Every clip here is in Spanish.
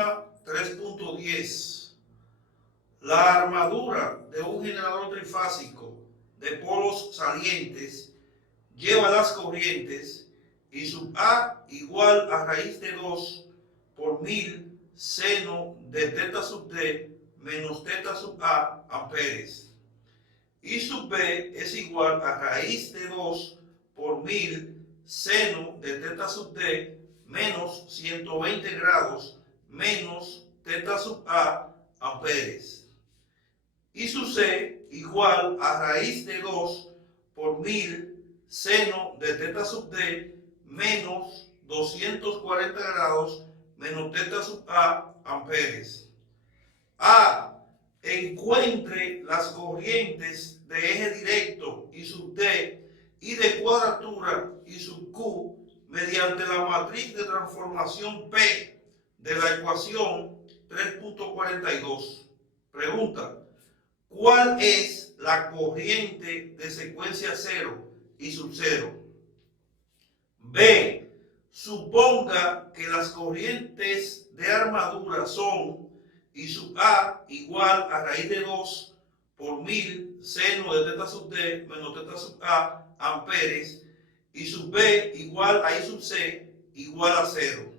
Problema 3.10. La armadura de un generador trifásico de polos salientes lleva las corrientes I sub A igual a raíz de 2 por 1000 seno de teta sub D menos teta sub A amperes. I sub B es igual a raíz de 2 por 1000 seno de teta sub D menos 120 grados menos teta sub A amperes. I sub C igual a raíz de 2 por 1000 seno de teta sub D menos 240 grados menos teta sub A amperes. A. Encuentre las corrientes de eje directo I sub D y de cuadratura I sub Q mediante la matriz de transformación P de la ecuación 3.42. Pregunta: ¿cuál es la corriente de secuencia 0 I sub 0? B. Suponga que las corrientes de armadura son I sub A igual a raíz de 2 por 1000 seno de teta sub D menos teta sub A amperes, I sub B igual a I sub C igual a 0.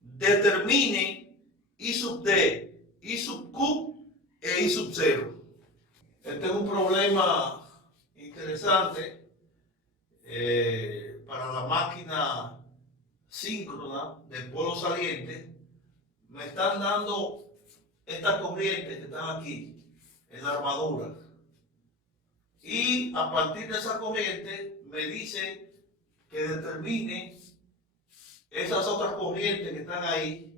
Determine I sub D, I sub Q e I sub 0. Este es un problema interesante para la máquina síncrona de polo saliente. Me están dando estas corrientes que están aquí en la armadura, y a partir de esa corriente me dice que determine esas otras corrientes que están ahí,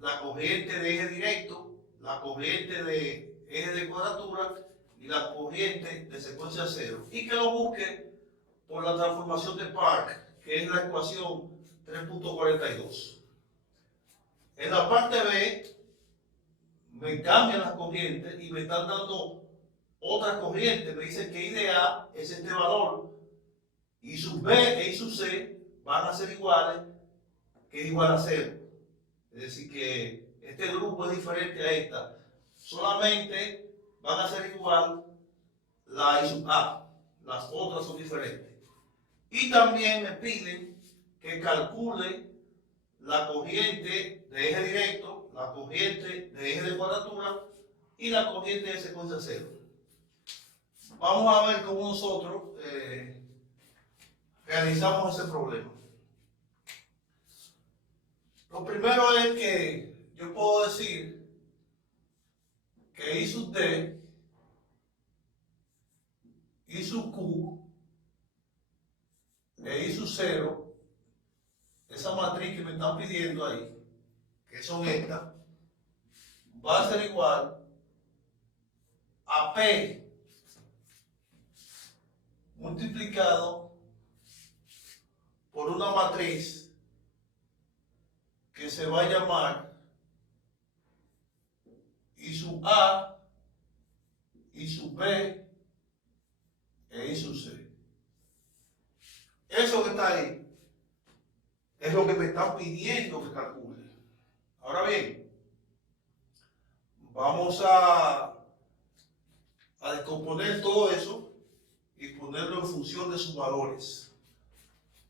la corriente de eje directo, la corriente de eje de cuadratura y la corriente de secuencia 0, y que lo busque por la transformación de Park, que es la ecuación 3.42. En la parte B me cambian las corrientes y me están dando otras corrientes. Me dicen que I de A es este valor, I sub B e I sub C van a ser iguales, que es igual a 0. Es decir, que este grupo es diferente a esta. Solamente van a ser igual la I sub A. Las otras son diferentes. Y también me piden que calcule la corriente de eje directo, la corriente de eje de cuadratura y la corriente de secuencia 0. Vamos a ver cómo nosotros realizamos ese problema. Lo primero es que yo puedo decir que I sub D, I sub Q e I sub 0, esa matriz que me están pidiendo ahí, que son estas, va a ser igual a P multiplicado por una matriz que se va a llamar I sub A, I sub B e I sub C. Eso que está ahí es lo que me están pidiendo que calcule. Ahora bien, vamos a descomponer todo eso y ponerlo en función de sus valores.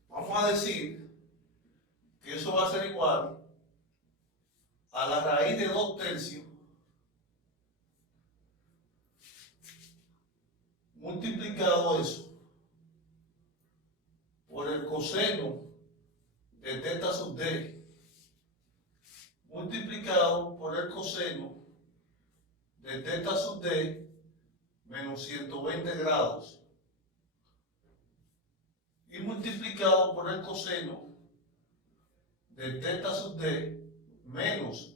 Vamos a decir que eso va a ser igual a la raíz de 2 tercios multiplicado eso por el coseno de teta sub D multiplicado por el coseno de teta sub D menos 120 grados y multiplicado por el coseno de teta sub D menos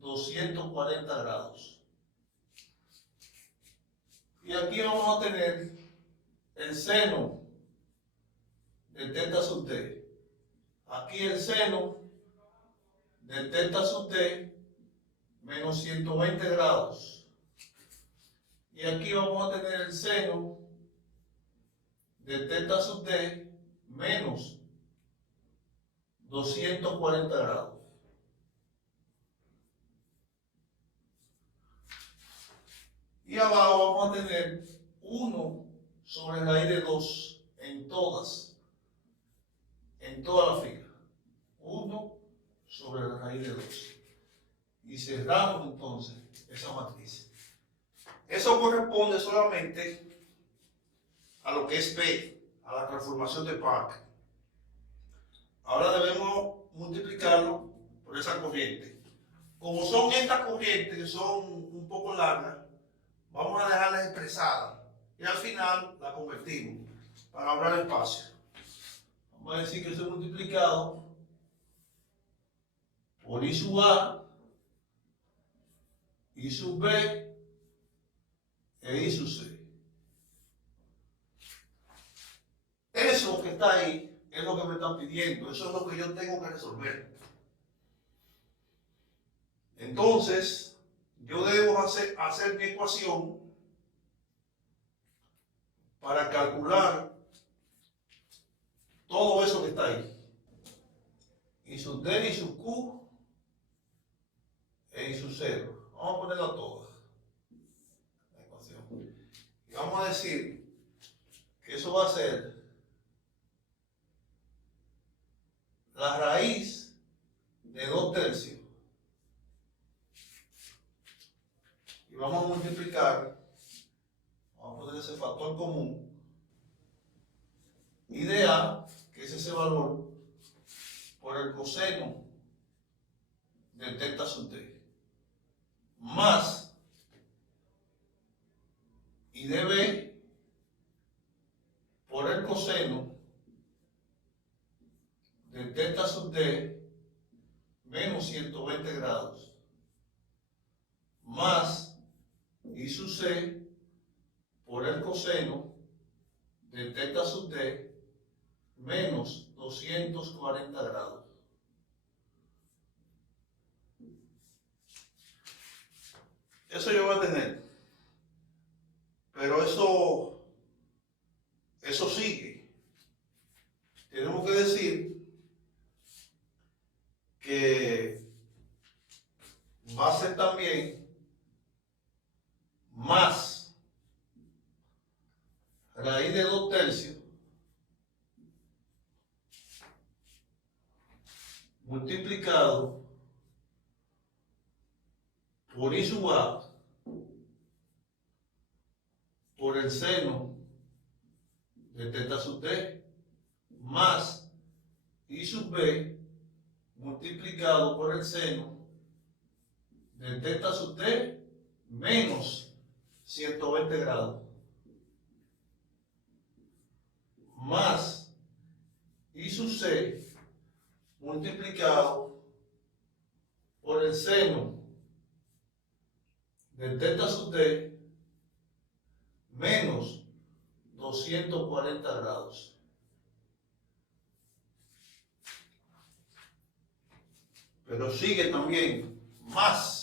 240 grados. Y aquí vamos a tener el seno de teta sub D. Aquí el seno de teta sub D menos 120 grados. Y aquí vamos a tener el seno de teta sub D menos 240 grados. Y abajo vamos a tener 1 sobre raíz de 2 en toda la fila. 1 sobre la raíz de 2. Y cerramos entonces esa matriz. Eso corresponde solamente a lo que es P, a la transformación de Park. Ahora debemos multiplicarlo por esa corriente. Como son estas corrientes que son un poco largas, vamos a dejarlas expresadas y al final la convertimos para ahorrar espacio. Vamos a decir que eso es multiplicado por I sub A, I sub B e I sub C. Eso que está ahí es lo que me están pidiendo, eso es lo que yo tengo que resolver. Entonces, yo debo hacer mi ecuación para calcular todo eso que está ahí. I sub D, I sub Q e I sub 0. Vamos a ponerlo todas. La ecuación. Y vamos a decir que eso va a ser la raíz de 2 tercios. Y vamos a multiplicar, vamos a poner ese factor común, y de A, que es ese valor, por el coseno de teta sub t, más y de B por el coseno de teta sub t menos 120 grados, más I sub C por el coseno de teta sub t menos 240 grados. Eso yo voy a tener, pero eso sigue. Tenemos que decir que va a ser también más raíz de 2 tercios multiplicado por I sub A por el seno de teta sub t más I sub B multiplicado por el seno de teta sub t menos 120 grados más I sub C multiplicado por el seno de teta sub t menos 240 grados. Pero sigue también más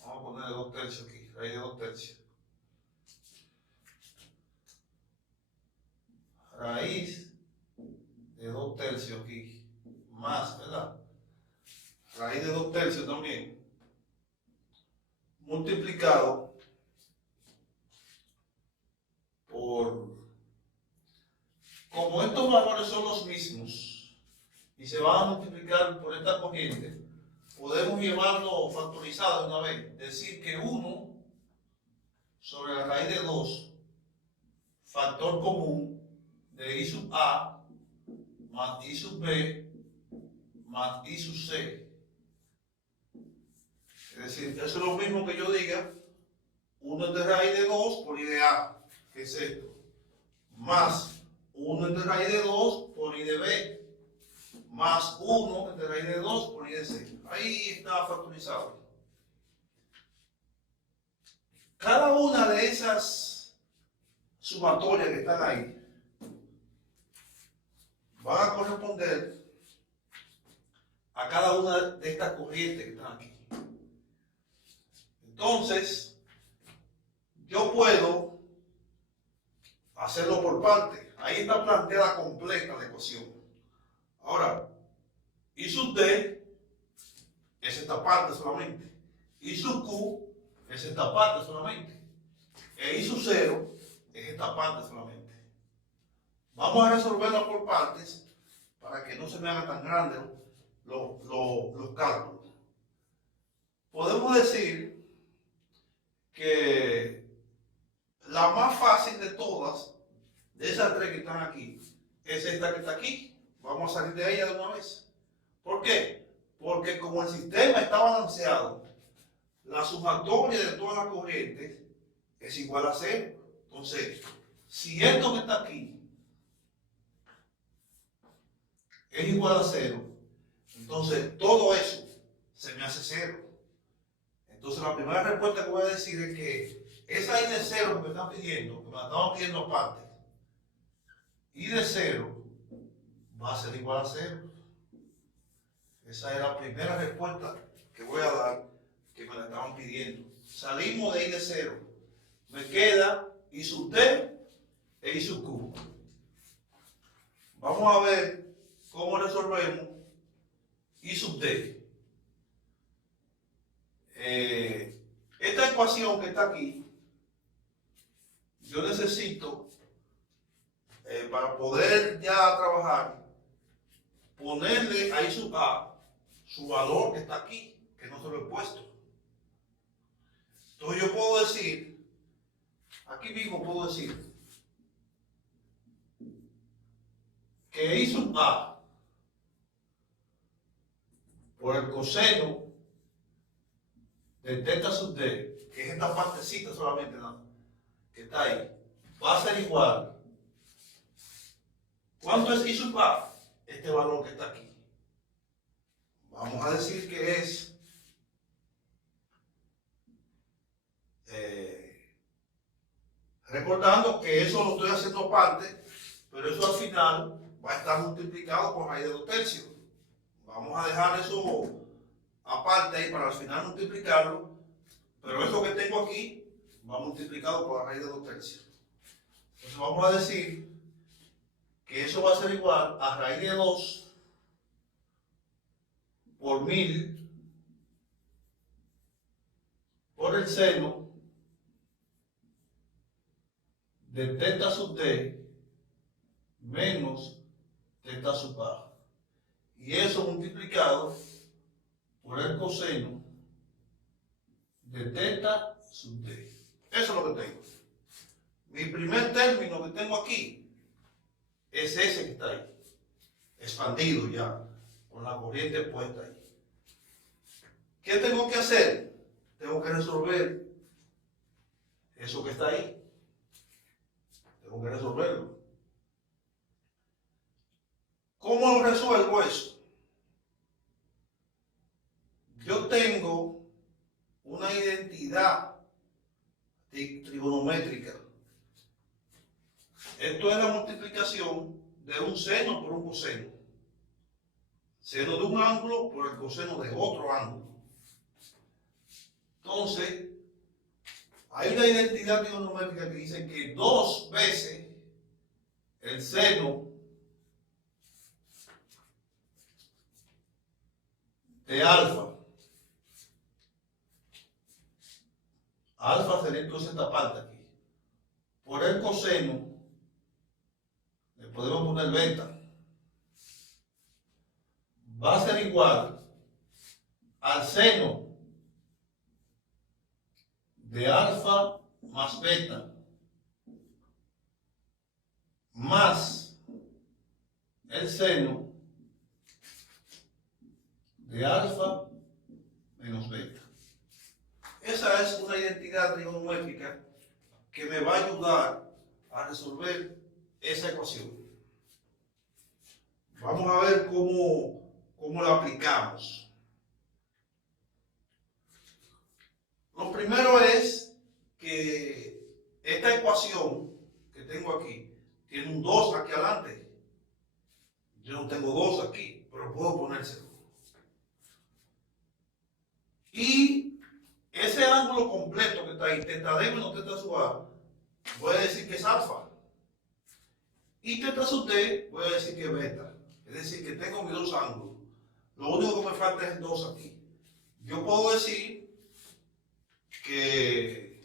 vamos a poner 2 tercios aquí, raíz de 2 tercios. Raíz de 2 tercios aquí, más, ¿verdad? Raíz de 2 tercios también, multiplicado por, como estos valores son los mismos y se van a multiplicar por esta corriente, podemos llevarlo factorizado de una vez, decir que 1 sobre la raíz de 2, factor común de I sub A más I sub B más I sub C. Es decir, eso es lo mismo que yo diga 1 de raíz de 2 por I de A, que es esto, más 1 de raíz de 2 por I de B, más 1 de raíz de 2 por I de C. Ahí está factorizado. Cada una de esas sumatorias que están ahí van a corresponder a cada una de estas corrientes que están aquí. Entonces, yo puedo hacerlo por parte. Ahí está planteada completa la ecuación. Ahora, I sub D es esta parte solamente. Y su Q es esta parte solamente. E I sub 0 es esta parte solamente. Vamos a resolverla por partes para que no se me hagan tan grandes los cálculos. Podemos decir que la más fácil de todas, de esas tres que están aquí, es esta que está aquí. Vamos a salir de ella de una vez. ¿Por qué? Porque como el sistema está balanceado, la sumatoria de todas las corrientes es igual a 0. Entonces, si esto que está aquí es igual a 0, entonces todo eso se me hace 0. Entonces la primera respuesta que voy a decir es que esa I de 0 que me están pidiendo, que me la estaban pidiendo aparte, I de 0 va a ser igual a 0. Esa es la primera respuesta que voy a dar, que me la estaban pidiendo. Salimos de I de 0. Me queda I sub D e I sub Q. Vamos a ver cómo resolvemos I sub D. Esta ecuación que está aquí, yo necesito, para poder ya trabajar, ponerle a I sub A su valor que está aquí, que no se lo he puesto. Entonces yo puedo decir, aquí mismo puedo decir, que I sub A por el coseno de teta sub D, que es esta partecita solamente, ¿no?, que está ahí, va a ser igual. ¿Cuánto es I sub A? Este valor que está aquí. Vamos a decir que es recordando que eso lo estoy haciendo aparte, pero eso al final va a estar multiplicado por raíz de 2 tercios. Vamos a dejar eso aparte ahí para al final multiplicarlo, pero eso que tengo aquí va multiplicado por la raíz de 2 tercios. Entonces vamos a decir que eso va a ser igual a raíz de 2 por 1000 por el seno de teta sub D menos teta sub A. Y eso multiplicado por el coseno de teta sub D. Eso es lo que tengo. Mi primer término que tengo aquí es ese que está ahí, expandido ya, con la corriente puesta ahí. ¿Qué tengo que hacer? Tengo que resolver eso que está ahí. Tengo que resolverlo. ¿Cómo resuelvo eso? Yo tengo una identidad trigonométrica. Esto es la multiplicación de un seno por un coseno. Seno de un ángulo por el coseno de otro ángulo. Entonces, hay una identidad trigonométrica que dice que 2 veces el seno de alfa. Alfa sería entonces esta parte aquí. Por el coseno, le podemos poner beta. Va a ser igual al seno de alfa más beta más el seno de alfa menos beta. Esa es una identidad trigonométrica que me va a ayudar a resolver esa ecuación. Vamos a ver cómo la aplicamos. Lo primero es que esta ecuación que tengo aquí tiene un 2 aquí adelante. Yo no tengo 2 aquí, pero puedo ponérselo. Y ese ángulo completo que está ahí, teta D menos teta sub A, voy a decir que es alfa. Y teta sub D, voy a decir que es beta. Es decir, que tengo mis 2 ángulos. Lo único que me falta es el 2 aquí. yo puedo decir que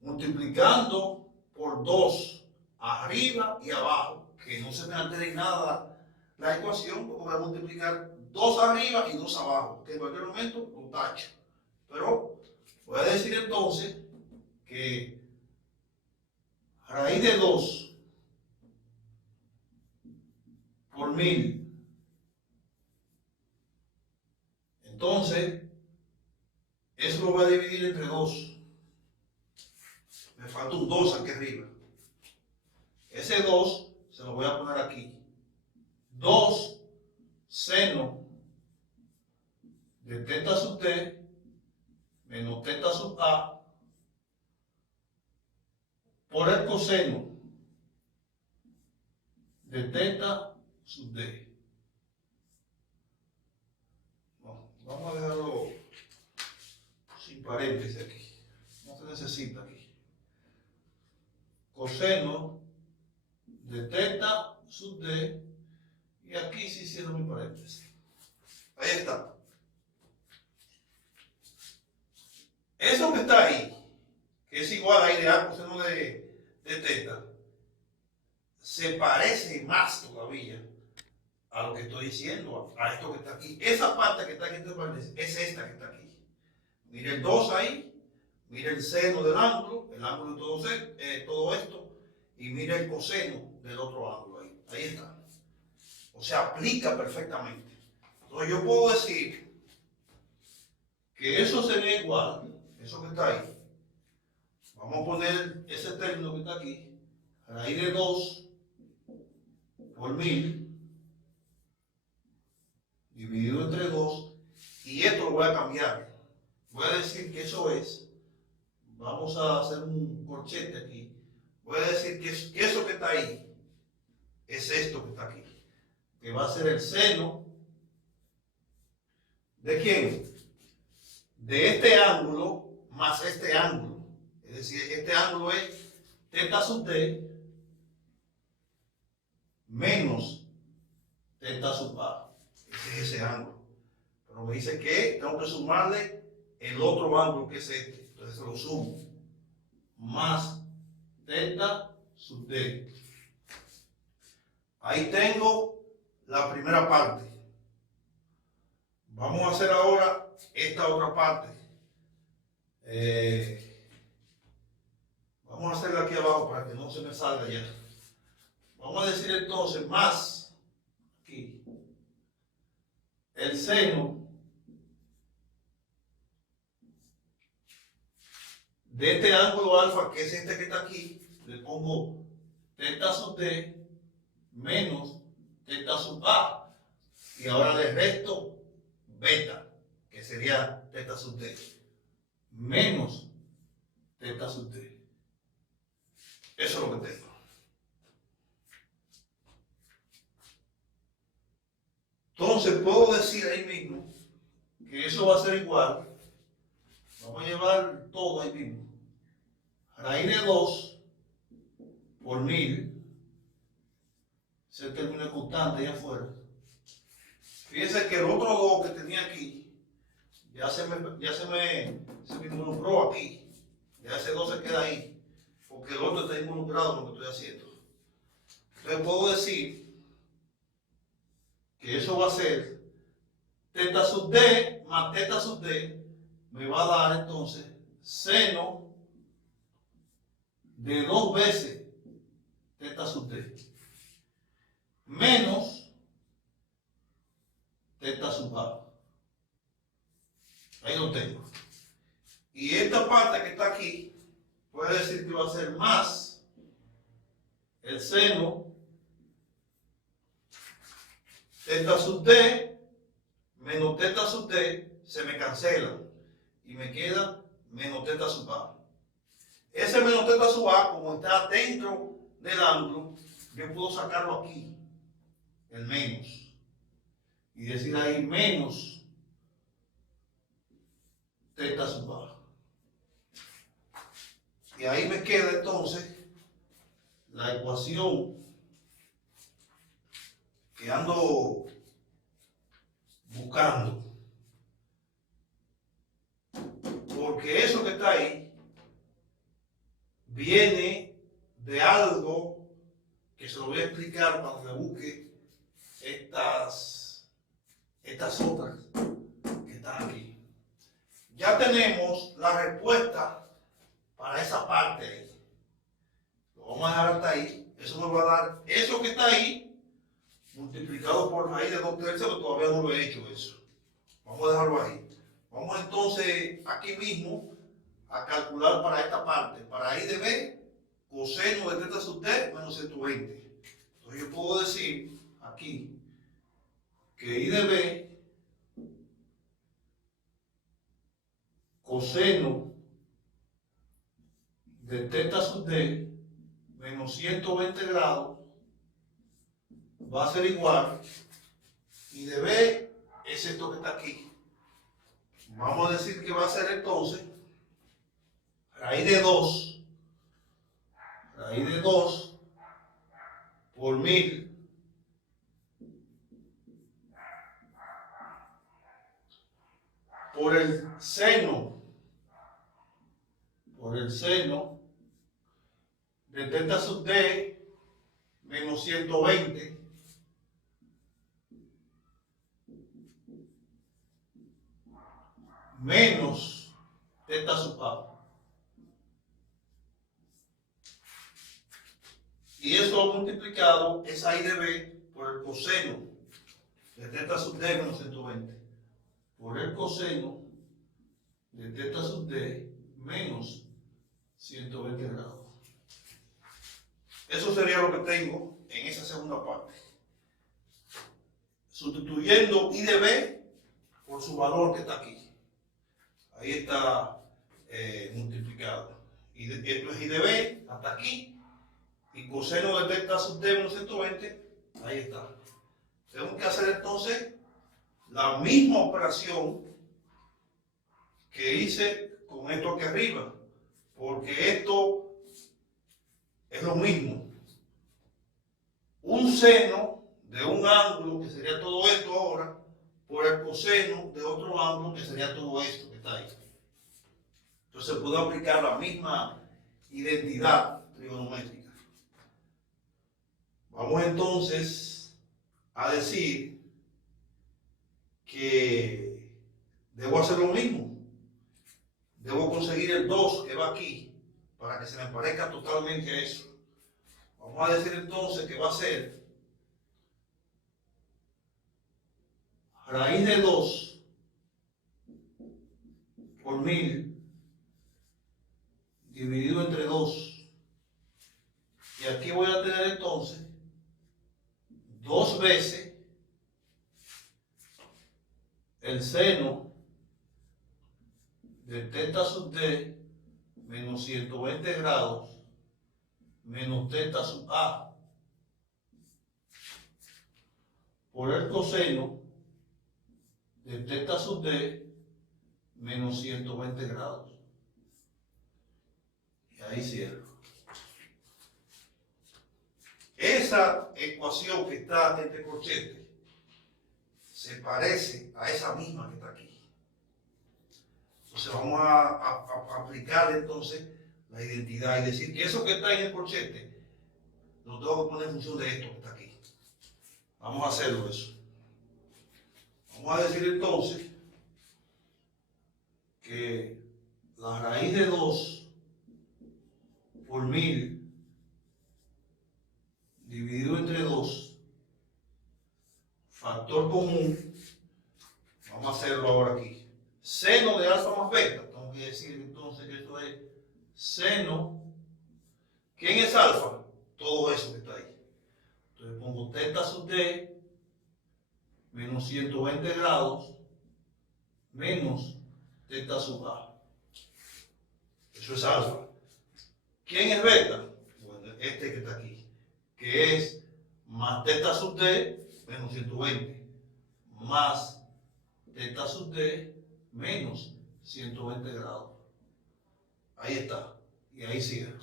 multiplicando por 2 arriba y abajo, que no se me altere nada la ecuación, porque voy a multiplicar 2 arriba y 2 abajo, que en cualquier momento lo tacho. Pero voy a decir entonces que raíz de 2 por 1000, entonces eso lo voy a dividir entre 2. Me falta un 2 aquí arriba. Ese 2 se lo voy a poner aquí. 2 seno de teta sub t menos teta sub a por el coseno de teta sub d. No, vamos a dejarlo sin paréntesis aquí. No se necesita aquí. Coseno de teta sub d, y aquí sí cierro mi paréntesis. Ahí está. Eso que está ahí, que es igual a ideal coseno de teta, se parece más todavía a lo que estoy diciendo, a esto que está aquí. Esa parte que está aquí es esta que está aquí. Mire el 2 ahí, mire el seno del ángulo, el ángulo de todo esto, y mire el coseno del otro ángulo ahí. Ahí está. O sea, aplica perfectamente. Entonces yo puedo decir que eso sería igual, eso que está ahí. Vamos a poner ese término que está aquí, raíz de 2 por 1000 dividido entre 2, y esto lo voy a cambiar. Voy a decir que eso es, vamos a hacer un corchete aquí, voy a decir que eso que está ahí es esto que está aquí, que va a ser el seno ¿de quién? De este ángulo más este ángulo. Es decir, este ángulo es teta sub t menos teta sub a. Ese es ese ángulo. Pero me dice que tengo que sumarle el otro ángulo que es este. Entonces lo sumo. Más teta sub t. Ahí tengo la primera parte. Vamos a hacer ahora esta otra parte. Vamos a hacerla aquí abajo para que no se me salga ya. Vamos a decir entonces más aquí el seno de este ángulo alfa, que es este que está aquí. Le pongo teta sub t menos teta sub a, y ahora le resto beta, que sería teta sub t menos teta sub t. Eso es lo que tengo. Entonces puedo decir ahí mismo que eso va a ser igual. Vamos a llevar todo ahí mismo. Raíz de 2 por 1000. Ese término es constante allá afuera. Fíjense que el otro 2 que tenía aquí ya se me involucró aquí. Ya ese 2 se queda ahí, porque el otro está involucrado en lo que estoy haciendo. Entonces puedo decir que eso va a ser teta sub d más teta sub d, me va a dar entonces seno de 2 veces teta sub d menos teta sub a. Ahí lo tengo. Y esta parte que está aquí, puede decir que va a ser más el seno teta sub t menos teta sub t, se me cancelan y me queda menos teta sub a. Ese menos teta sub a, como está dentro del ángulo, yo puedo sacarlo aquí, el menos, y decir ahí menos teta sub a. Y ahí me queda entonces la ecuación que ando buscando. porque eso que está ahí viene de algo que se lo voy a explicar cuando me busque estas otras que están aquí. Ya tenemos la respuesta para esa parte ahí. Lo vamos a dejar hasta ahí. Eso nos va a dar eso que está ahí multiplicado por raíz de 2/3, que todavía no lo he hecho eso. Vamos a dejarlo ahí. Vamos entonces aquí mismo a calcular para esta parte. Para I de B, coseno de θ sub d menos 120. Entonces yo puedo decir aquí que I de B, coseno de θ sub d menos 120 grados va a ser igual, I de B es esto que está aquí. Vamos a decir que va a ser entonces raíz de 2 por 1000 por el seno de θ sub d menos 120 menos θ sub a. Y eso multiplicado es I de B por el coseno de θ sub d menos 120 por el coseno de θ sub d menos 120 grados. Eso sería lo que tengo en esa segunda parte. Sustituyendo I de B por su valor que está aquí. Ahí está multiplicado. Esto es I de B hasta aquí. Y coseno de θ sub d menos 120, ahí está. Tengo que hacer entonces la misma operación que hice con esto aquí arriba, porque esto es lo mismo. Un seno de un ángulo, que sería todo esto ahora, por el coseno de otro ángulo, que sería todo esto que está ahí. Entonces puedo aplicar la misma identidad trigonométrica. Vamos entonces a decir que debo hacer lo mismo. Debo conseguir el 2 que va aquí para que se me parezca totalmente a eso. Vamos a decir entonces que va a ser raíz de 2 por 1000 dividido entre 2. Y aquí voy a tener entonces 2 veces el seno de θ sub d menos 120 grados menos θ sub a por el coseno de θ sub d menos 120 grados. Y ahí cierro. Esa ecuación que está entre corchetes se parece a esa misma que está aquí. Entonces vamos a aplicar entonces la identidad y decir que eso que está en el corchete lo tengo que poner en función de esto que está aquí. Vamos a hacerlo eso. Vamos a decir entonces que la raíz de 2 por 1000 dividido entre 2, factor común, vamos a hacerlo ahora aquí. Seno de alfa más beta, tengo que decir entonces que esto es seno. ¿Quién es alfa? Todo eso que está ahí. Entonces pongo θ sub d menos 120 grados menos θ sub a. Eso es alfa. ¿Quién es beta? Bueno, este que está aquí, que es más θ sub d menos 120 más θ sub d menos 120 grados. Ahí está. Y ahí cierro.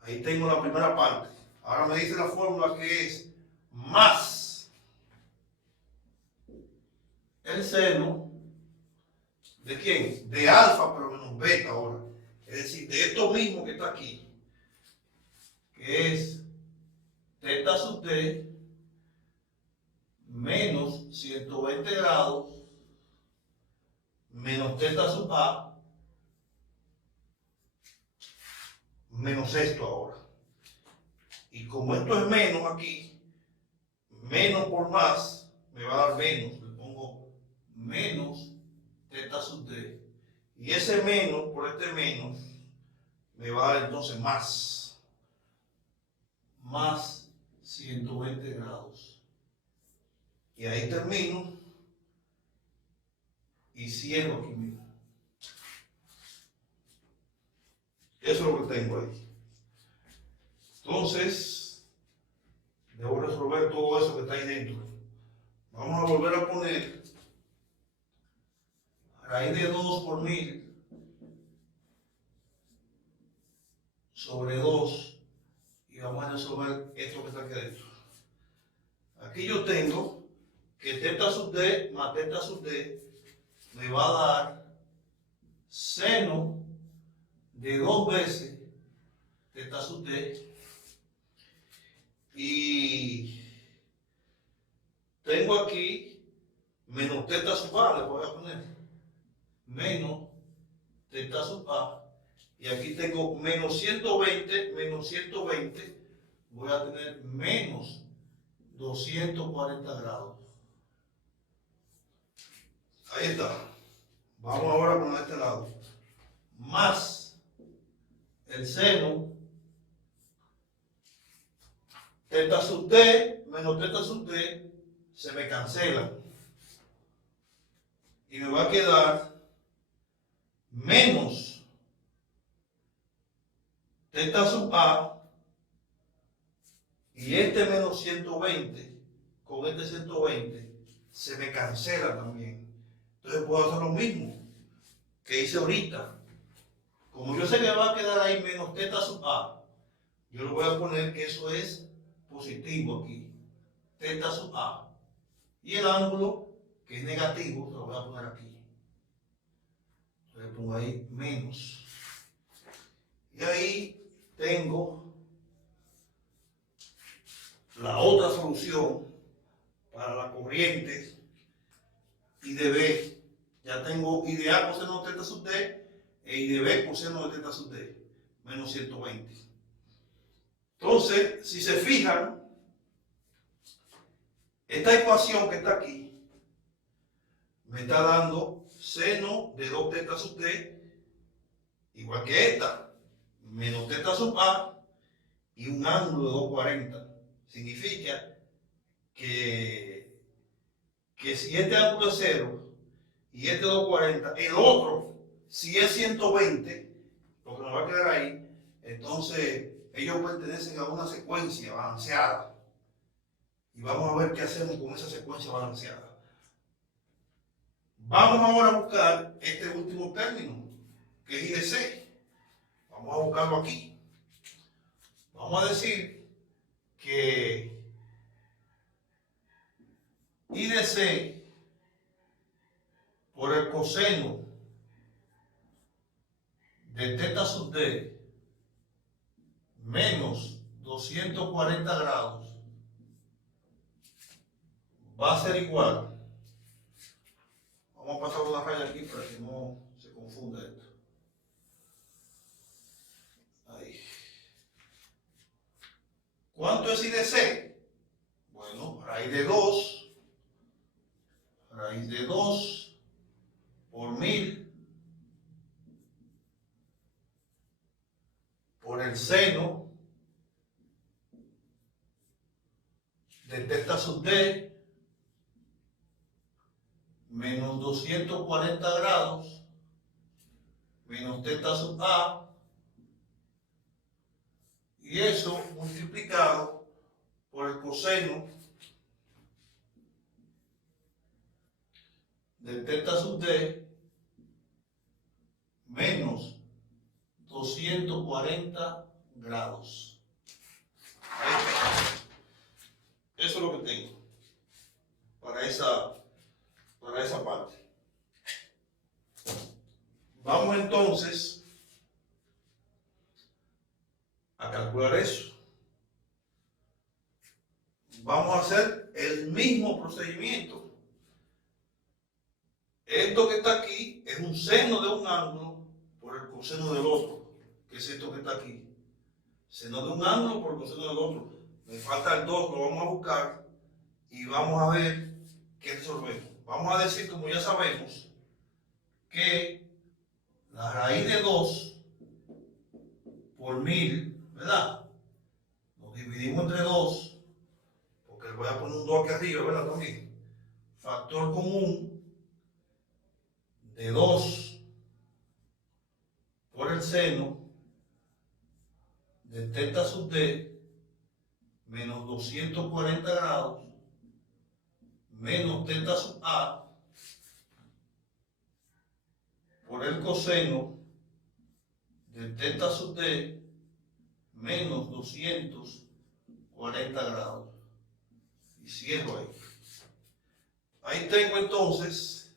Ahí tengo la primera parte. Ahora me dice la fórmula que es más el seno ¿De quién? De alfa, pero menos beta ahora. Es decir, de esto mismo que está aquí, que es teta sub t menos 120 grados menos teta sub a menos esto ahora. Y como esto es menos aquí, menos por más me va a dar menos. Le pongo menos teta sub t. Y ese menos por este menos me va a dar entonces más 120 grados. Y ahí termino y cierro aquí mismo. Eso es lo que tengo ahí. Entonces, debo resolver todo eso que está ahí dentro. Vamos a volver a poner raíz de 2 por 1000 sobre 2 y vamos a resolver esto que está aquí adentro. Aquí yo tengo que teta sub d más teta sub d me va a dar seno de 2 veces teta sub d y tengo aquí menos teta sub a, le voy a poner menos teta sub a y aquí tengo menos 120, voy a tener menos 240 grados. Ahí está. Vamos ahora con este lado. Más el seno teta sub t menos teta sub t se me cancela. Y me va a quedar menos teta sub a y este menos 120 con este 120 se me cancela también. Entonces puedo hacer lo mismo que hice ahorita. Como yo sé que va a quedar ahí menos teta sub a, yo le voy a poner que eso es positivo aquí, teta sub a. Y el ángulo que es negativo, lo voy a poner aquí. Le pongo ahí menos. Y ahí tengo la otra solución para la corriente I de B. Ya tengo I de A coseno de teta sub D e I de B coseno de teta sub D, menos 120. Entonces, si se fijan, esta ecuación que está aquí me está dando seno de 2 teta sub D, igual que esta, menos teta sub A y un ángulo de 240. Significa que si este ángulo es 0 y este 240, el otro, si es 120, lo que nos va a quedar ahí, entonces ellos pertenecen a una secuencia balanceada. Y vamos a ver qué hacemos con esa secuencia balanceada. Vamos ahora a buscar este último término, que es I de C. Vamos a buscarlo aquí. Vamos a decir que I de C por el coseno de teta sub D menos 240 grados va a ser igual. Vamos a pasar una raya aquí para que no se confunda esto. Ahí. ¿Cuánto es I de C? Bueno, raíz de 2 por 1000 por el seno de teta sub D menos 240 grados menos teta sub A, y eso multiplicado por el coseno de teta sub D menos 240 grados. Eso es lo que tengo para esa parte. Vamos entonces a calcular eso. Vamos a hacer el mismo procedimiento. Esto que está aquí es un seno de un ángulo por el coseno del otro, que es esto que está aquí. Seno de un ángulo por el coseno del otro. Me falta el 2, lo vamos a buscar y vamos a ver qué resolvemos. Vamos a decir, como ya sabemos, que la raíz de 2 por 1000, ¿verdad? Nos dividimos entre 2, porque le voy a poner un 2 aquí arriba, ¿verdad? También. Factor común de 2 por el seno de teta sub d menos 240 grados menos teta sub a por el coseno de teta sub d menos 240 grados. Y cierro ahí. Ahí tengo entonces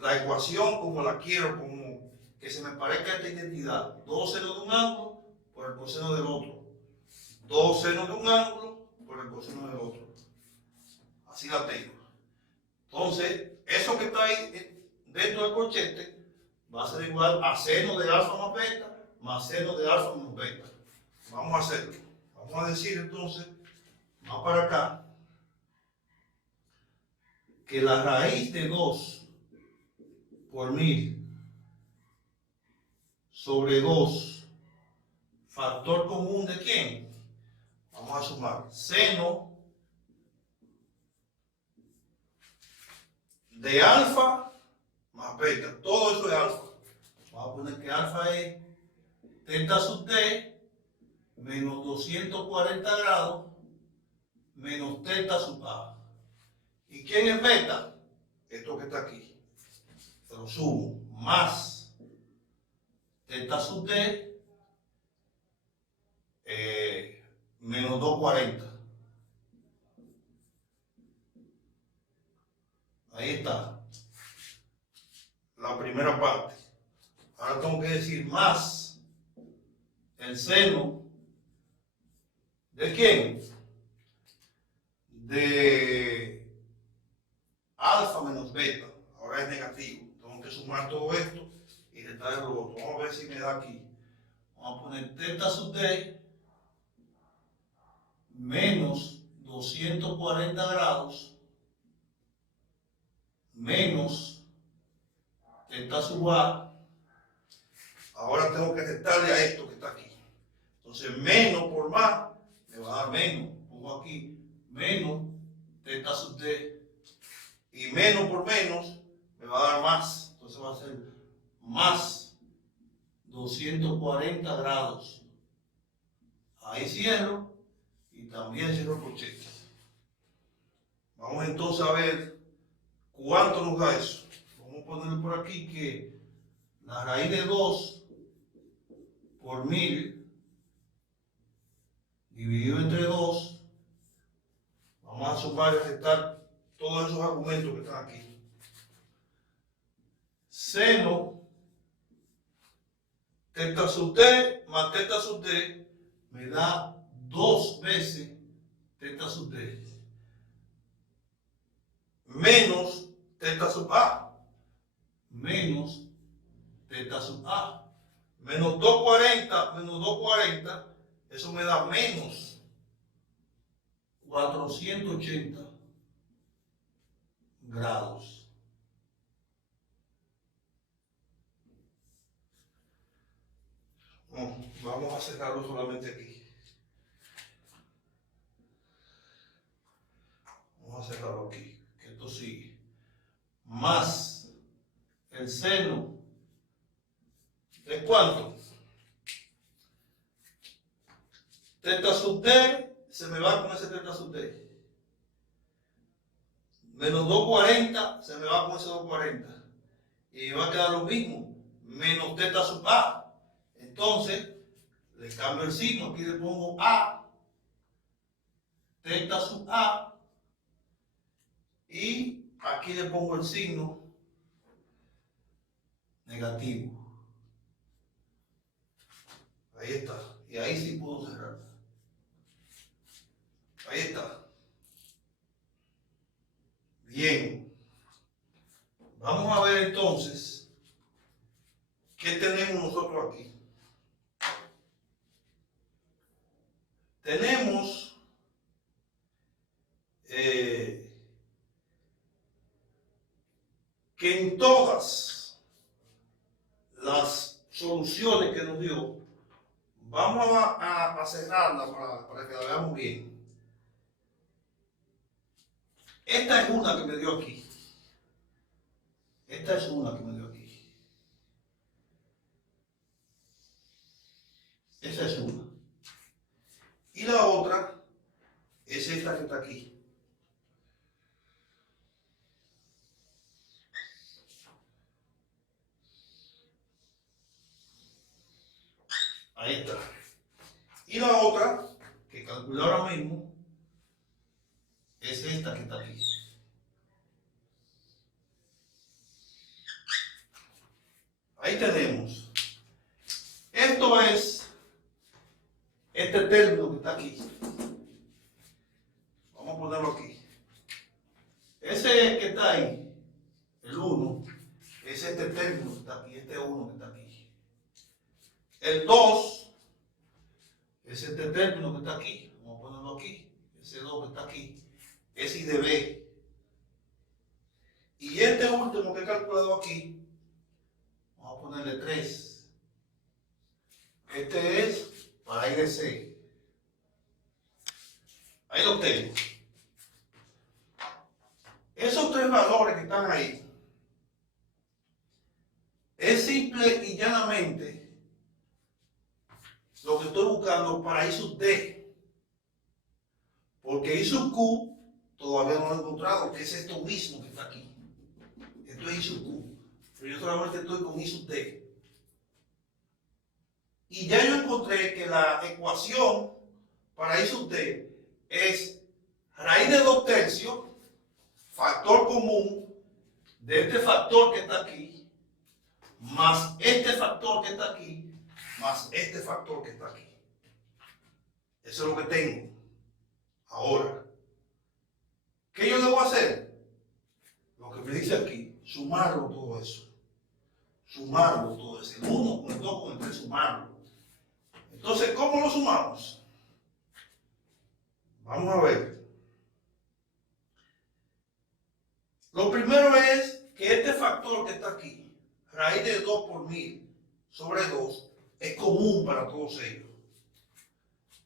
la ecuación como la quiero, como que se me parezca esta identidad. 2 senos de un ángulo por el coseno del otro. 2 senos de un ángulo por el coseno del otro. Así la tengo. Entonces, eso que está ahí dentro del corchete va a ser igual a seno de alfa más beta más seno de alfa más beta. Vamos a hacerlo. Vamos a decir entonces, más para acá, que la raíz de 2 por 1000 sobre 2, factor común de quién? Vamos a sumar seno de alfa más beta. Todo eso es alfa. Vamos a poner que alfa es teta sub d menos 240 grados menos teta sub a. ¿Y quién es beta? Esto que está aquí. Se lo sumo. Más teta sub d menos 240. Ahí está. La primera parte. Ahora tengo que decir más el seno ¿de quién? De alfa menos beta. Ahora es negativo. Tengo que sumar todo esto y restar el otro. Vamos a ver si me da aquí. Vamos a poner teta sub d menos 240 grados menos teta sub a. Ahora tengo que restarle a esto que está aquí. Entonces, menos por más me va a dar menos. Pongo aquí menos teta sub d. Y menos por menos me va a dar más. Entonces va a ser más 240 grados. Ahí cierro y también cierro el corchete. Vamos entonces a ver cuánto nos da eso. Vamos a ponerle por aquí que la raíz de 2 por 1000 dividido entre 2, vamos a sumar y restar todos esos argumentos que están aquí. Seno teta sub d más teta sub d me da 2 veces teta sub d menos teta sub a menos teta sub a menos 240, eso me da menos 480 grados. Vamos a cerrarlo solamente aquí. Vamos a cerrarlo aquí, que esto sigue. Más el seno de cuánto? Teta sub d se me va con ese teta sub d. Menos 240 se me va con ese 240. Y va a quedar lo mismo. Menos teta sub a. Entonces, le cambio el signo. Aquí le pongo a. Teta sub a. Y aquí le pongo el signo negativo. Ahí está. Y ahí sí puedo cerrar. Ahí está. Bien. Vamos a ver entonces qué tenemos nosotros aquí. Tenemos que en todas las soluciones que nos dio, vamos a cerrarla para que la veamos bien. Esta es una que me dio aquí. Esta es una que me dio aquí. Esa es una. Y la otra es esta que está aquí. Ahí está. Y la otra, que calculé ahora mismo, es esta que está aquí. Ahí tenemos. Esto es este término que está aquí. Vamos a ponerlo aquí. Ese que está ahí, el 1, es este término que está aquí, este 1 que está aquí. El 2 es este término que está aquí. Vamos a ponerlo aquí. Ese 2 que está aquí es I de B. Y este último que he calculado aquí, vamos a ponerle 3. Este es para I de C. Ahí lo tengo. Esos tres valores que están ahí, es simple y llanamente lo que estoy buscando para I sub D. Porque I sub Q todavía no lo he encontrado, que es esto mismo que está aquí. Esto es I sub Q. Pero yo solamente estoy con I sub D. Y ya yo encontré que la ecuación para I sub D es raíz de 2 tercios, factor común de este factor que está aquí, más este factor que está aquí, más este factor que está aquí. Eso es lo que tengo. Ahora, ¿qué yo debo hacer? Lo que me dice aquí, sumarlo todo eso. Sumarlo todo eso. El 1 con el 2 con el 3, sumarlo. Entonces, ¿cómo lo sumamos? Vamos a ver. Lo primero es que este factor que está aquí, raíz de 2 por 1000 sobre 2, es común para todos ellos.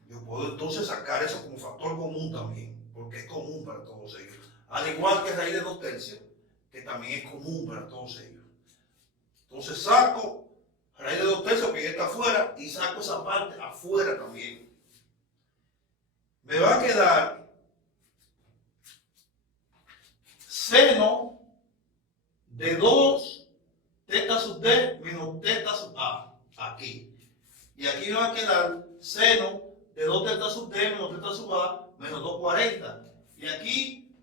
Yo puedo entonces sacar eso como factor común también, porque es común para todos ellos. Al igual que raíz de 2 tercios, que también es común para todos ellos. Entonces saco raíz de 2 tercios, que ya está afuera, y saco esa parte afuera también. Me va a quedar seno de 2 teta sub D menos teta sub A, aquí. Y aquí me va a quedar seno de 2 teta sub D menos teta sub A menos 240. Y aquí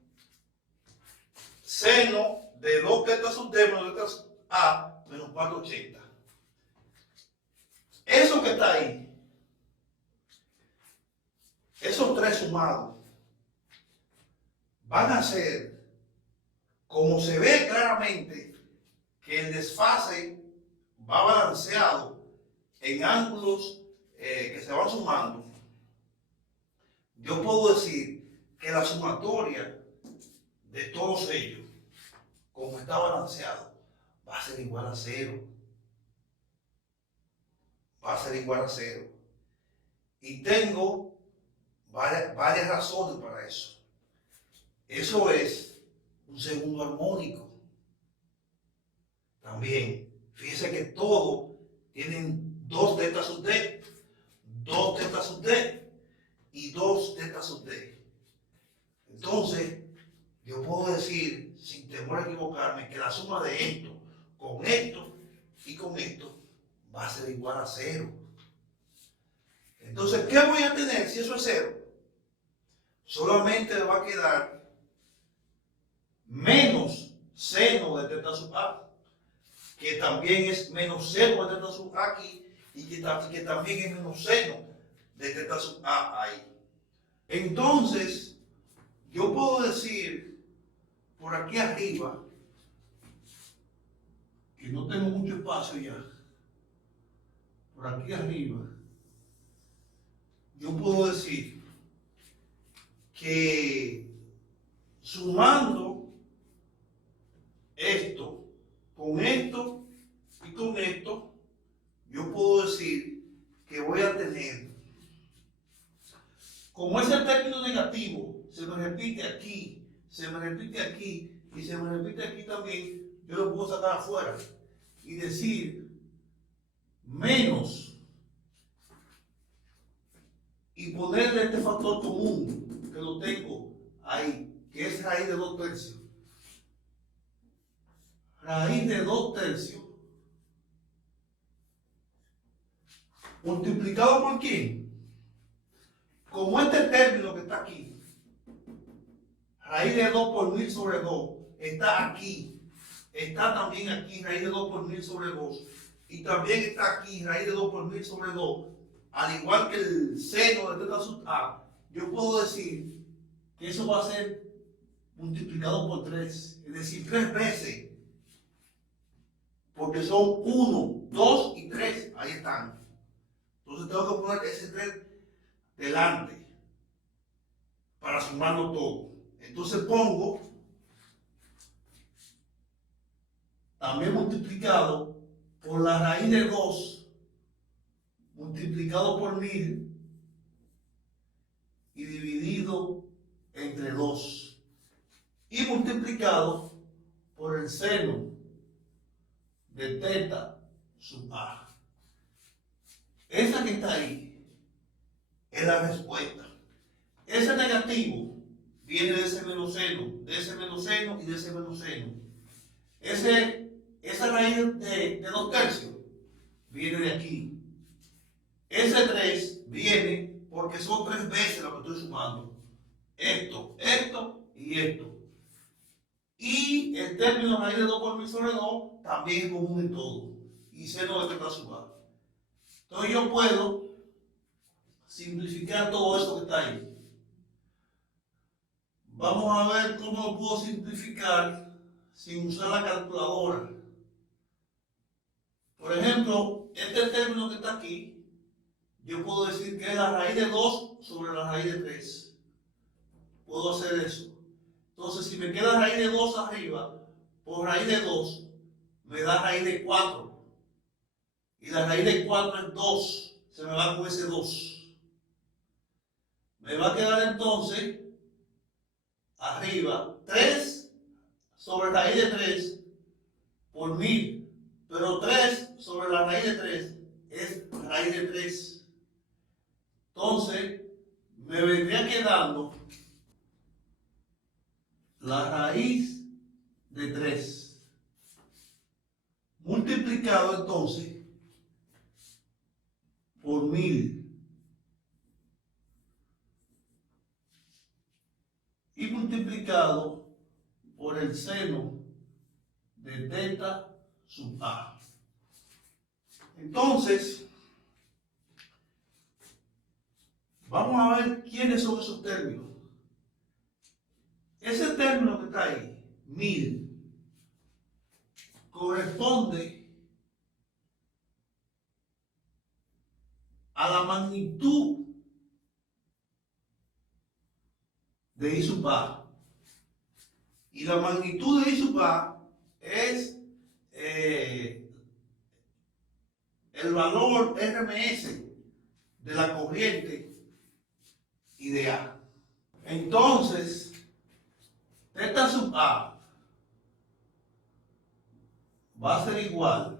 seno de 2 teta sub D menos teta sub A menos 480. Eso que está ahí, esos tres sumados, van a ser, como se ve claramente, que el desfase va balanceado en ángulos que se van sumando. Yo puedo decir que la sumatoria de todos ellos, como está balanceado, va a ser igual a 0. Va a ser igual a 0. Y tengo varias razones para eso. Eso es un segundo armónico. También, fíjense que todos tienen 2 teta sub D, 2 teta sub D y 2 teta sub D. Entonces, yo puedo decir, sin temor a equivocarme, que la suma de esto y con esto va a ser igual a 0. Entonces, ¿qué voy a tener si eso es 0? Solamente me va a quedar menos seno de teta sub A, que también es menos seno de teta sub A aquí, y que también es menos seno de teta sub A ahí. Entonces, yo puedo decir por aquí arriba, que no tengo mucho espacio ya, por aquí arriba, yo puedo decir que sumando esto y con esto, yo puedo decir que voy a tener, como ese término negativo se me repite aquí, se me repite aquí y se me repite aquí también, yo lo puedo sacar afuera y decir menos y ponerle este factor común que lo tengo ahí, que es raíz de 2/3. Raíz de 2/3 multiplicado por quién? Como este término que está aquí, raíz de 2 por 1000 sobre 2, está aquí, está también aquí, raíz de 2 por 1000 sobre 2, y también está aquí, raíz de 2 por 1000 sobre 2, al igual que el seno de teta sub A, yo puedo decir que eso va a ser multiplicado por 3, es decir, 3 veces, porque son 1, 2 y 3, ahí están. Entonces tengo que poner ese 3 delante para sumarlo todo. Entonces pongo también multiplicado por la raíz de 2 multiplicado por 1000 y dividido entre 2 y multiplicado por el seno de teta sub A. Esa que está ahí es la respuesta. Ese negativo viene de ese menos seno, de ese menos seno y de ese menos seno. Esa raíz de 2/3 viene de aquí. Ese 3 viene porque son 3 veces lo que estoy sumando. Esto, esto y esto. Y el término raíz de 2 por 1000 sobre 2 también es común en todo. Y seno de teta sub A. Entonces yo puedo simplificar todo eso que está ahí. Vamos a ver cómo lo puedo simplificar sin usar la calculadora. Por ejemplo, este término que está aquí, yo puedo decir que es la raíz de 2 sobre la raíz de 3. Puedo hacer eso. Entonces, si me queda raíz de 2 arriba, por raíz de 2, me da raíz de 4. Y la raíz de 4 es 2. Se me va con ese 2. Me va a quedar entonces arriba 3 sobre raíz de 3 por 1000. Pero 3 sobre la raíz de 3 es raíz de 3. Entonces, me vendría quedando la raíz de 3 multiplicado entonces por 1000 y multiplicado por el seno de teta sub A. Entonces, vamos a ver quiénes son esos términos. Ese término que está ahí, 1000, corresponde a la magnitud de I sub A. Y la magnitud de I sub A es el valor RMS de la corriente y de A. Entonces, teta sub A va a ser igual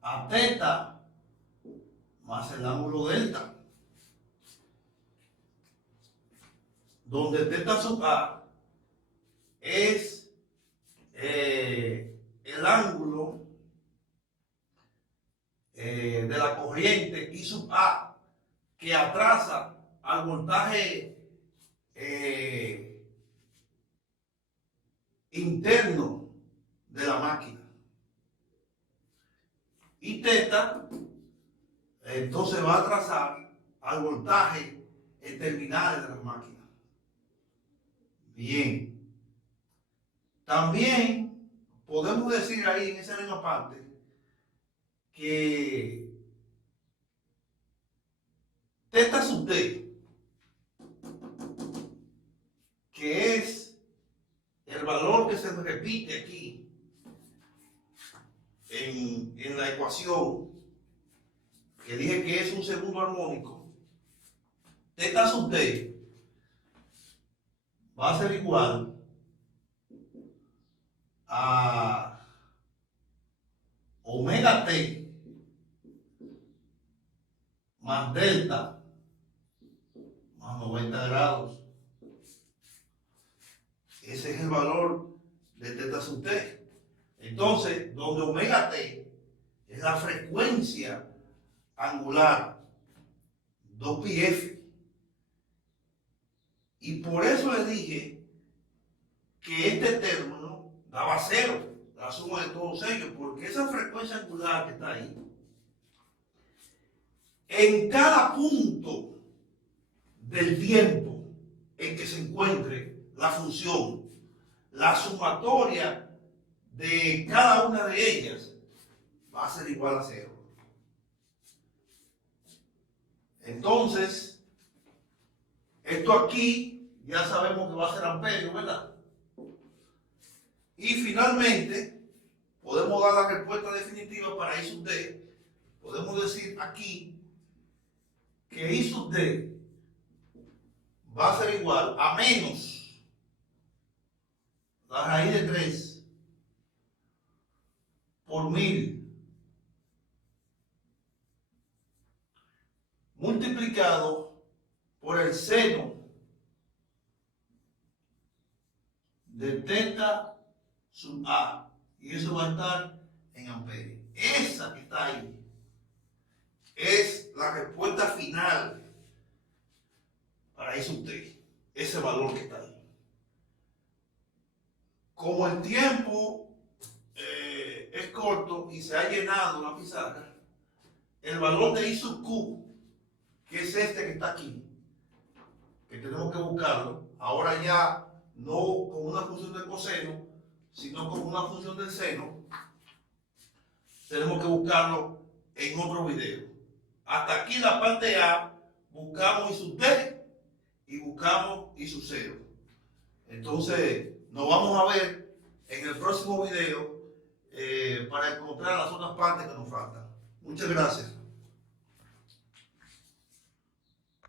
a teta más el ángulo delta, donde teta sub A es el ángulo de la corriente I sub A que atrasa al voltaje interno de la máquina. Y teta, entonces va a trazar al voltaje en terminales de las máquinas. Bien. También podemos decir ahí en esa misma parte que teta sub T, que es el valor que se repite aquí en la ecuación, que dije que es un segundo armónico, teta sub T va a ser igual a omega T más delta más 90 grados. Ese es el valor de teta sub T. Entonces, donde omega T es la frecuencia angular 2πf. Y por eso les dije que este término daba cero, la suma de todos ellos, porque esa frecuencia angular que está ahí, en cada punto del tiempo en que se encuentre la función, la sumatoria de cada una de ellas va a ser igual a cero. Entonces, esto aquí ya sabemos que va a ser amperio, ¿verdad? Y finalmente, podemos dar la respuesta definitiva para I sub D. Podemos decir aquí que I sub D va a ser igual a menos la raíz de 3 por 1000 multiplicado por el seno de teta sub A, y eso va a estar en amperio. Esa que está ahí es la respuesta final para I sub T, ese valor que está ahí. Como el tiempo es corto y se ha llenado la pizarra, el valor de I sub Q, que es este que está aquí, que tenemos que buscarlo, ahora ya no con una función del coseno, sino con una función del seno, tenemos que buscarlo en otro video. Hasta aquí la parte A, buscamos I sub T y buscamos I sub 0. Entonces, nos vamos a ver en el próximo video para encontrar las otras partes que nos faltan. Muchas gracias.